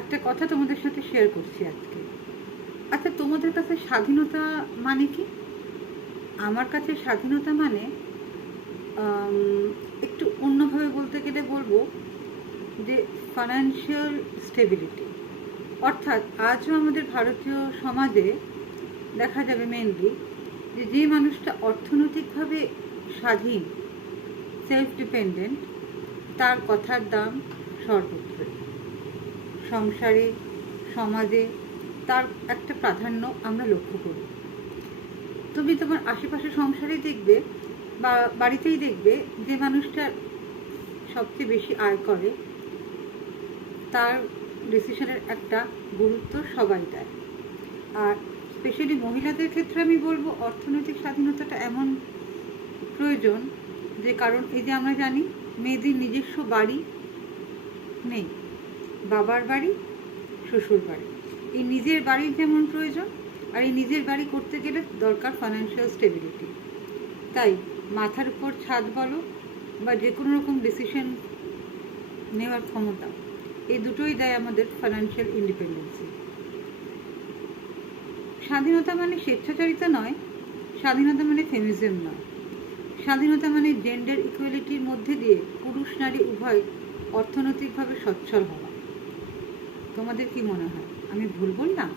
একটা কথা তোমাদের সাথে শেয়ার করছি আজকে। আচ্ছা, তোমাদের কাছে স্বাধীনতা মানে কি? আমার কাছে স্বাধীনতা মানে আম, একটু অন্যভাবে বলতে গেলে বলবো যে ফাইন্যান্সিয়াল স্টেবিলিটি। অর্থাৎ আজও আমাদের ভারতীয় সমাজে দেখা যাবে মেনলি যে মানুষটা অর্থনৈতিকভাবে স্বাধীন, সেলফ ডিপেন্ডেন্ট, তার কথার দাম সর্বত্রই। সংসারে, সমাজে তার একটা প্রাধান্য আমরা লক্ষ্য করি। তুমি তোমার আশেপাশে সংসারে দেখবে বা বাড়িতেই দেখবে যে মানুষটা সবচেয়ে বেশি আয় করে তার ডিসিশনের একটা গুরুত্ব সবাই দেয়। আর স্পেশালি মহিলাদের ক্ষেত্রে আমি বলবো অর্থনৈতিক স্বাধীনতাটা এমন প্রয়োজন যে কারণ এই যে আমরা জানি মেয়েদের নিজস্ব বাড়ি নেই, বাবার বাড়ি, শ্বশুর বাড়ি। এই নিজের বাড়ির যেমন প্রয়োজন, আর এই নিজের বাড়ি করতে গেলে দরকার ফাইন্যান্সিয়াল স্টেবিলিটি। তাই মাথার উপর ছাদ বলো বা যে কোনো রকম ডিসিশন নেওয়ার ক্ষমতা, এই দুটোই দেয় আমাদের ফাইন্যান্সিয়াল ইন্ডিপেন্ডেন্সি। স্বাধীনতা মানে স্বেচ্ছাচারিতা নয়, স্বাধীনতা মানে ফেমিনিজম নয়, স্বাধীনতা মানে জেন্ডার ইকুয়ালিটির মধ্যে দিয়ে পুরুষ নারী উভয় অর্থনৈতিকভাবে সচ্ছল হওয়া। তোমাদের কি মনে হয় আমি ভুল বললাম?